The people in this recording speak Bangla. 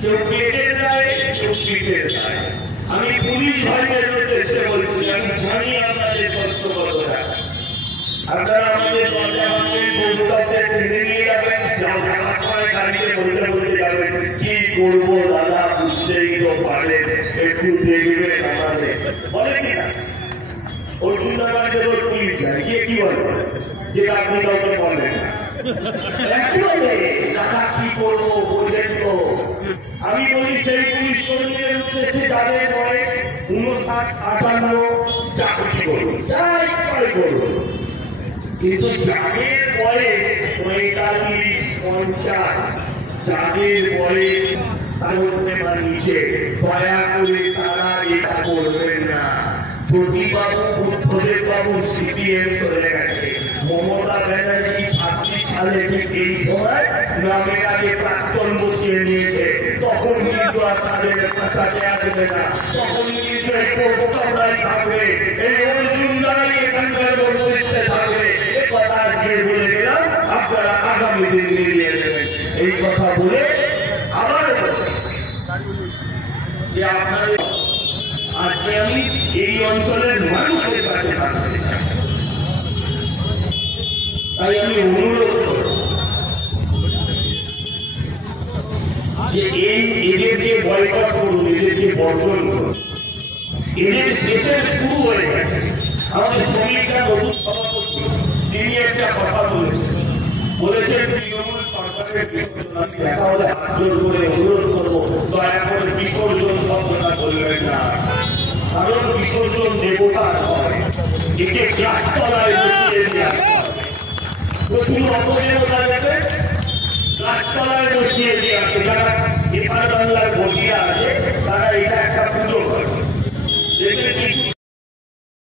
কেউ পেটের দায়, কেউ পিঠের দায়। আমি পুলিশ ভাইদের উদ্দেশ্যে বলছি, আমি জানি আপনাদের কষ্ট কতটা। আপনারা আমাদের দরজা ভাঙবেন, বৌদ্ধদের টেনে নিয়ে যাবেন, যাওয়ার সময় গাড়িতে বলতে বলতে যাবেন, কি করবো দাদা বুঝতেই তো পারে, একটু দেখবেন আমাদের বলে কিনা। অর্জুন দাদাকে রোজ পুলিশ যায়, গিয়ে কি বলবো যেটা আপনি কাউকে বলেন না, একটু বলে দাদা কি করবো বোঝেন তো। আমি বলি সেই পুলিশ কর্মীদের উদ্দেশ্যে যাদের বয়স 59-58, যা খুশি করুন, যাই করে করুন, কিন্তু যাদের বয়স 45-50, যাদের বয়স তার নিচে, দয়া করে তারা এটা করবেন না। জ্যোতিবাবু, বুদ্ধদেব বাবু সিপিএম চলে গেছে, মমতা ব্যানার্জি 26 সালে ঠিক এই সময় গ্রামের আগে প্রাক্তন বসিয়ে নিয়েছে, তখন কিন্তু আপনাদের কাছাতে আসবে না, তখন কিন্তু একটু মোকাবেলায় থাকবে, এই অর্জুন দ্বারাই এখানকার বন্ধুত্বে থাকবে। এ কথা আজকে বলে গেলাম, আপনারা আগামী দিন মিলিয়ে দেবেন। এই কথা বলে আবার যে আপনাদের আজকে আমি এই অঞ্চলের মানুষের কাছে থাকতে চাই, তাই আমি অনুরোধ করব যে এদেরকে বয়কট করুন, এদেরকে বর্জন করুন। এদের শেষের শুরু হয়ে গেছে। আমাদের শ্রমিকরা নতুন সভাপতি তিনি একটা কথা বলেছেন তৃণমূল সরকারের দেখা হলে হাত জোর করে অনুরোধ করবো, দয়া করে বিসর্জন শব্দটা বলবেন না, কারণ বিসর্জন দেবতার হয়, একে গাছতলায় বসিয়ে দেওয়া প্রচুর অপদেবতা দেবে, গাছতলায় বসিয়ে দিয়ে আসে। যারা এপার বাংলার ভোটিরা আছে তারা এটা একটা পুজো করে, দেখবে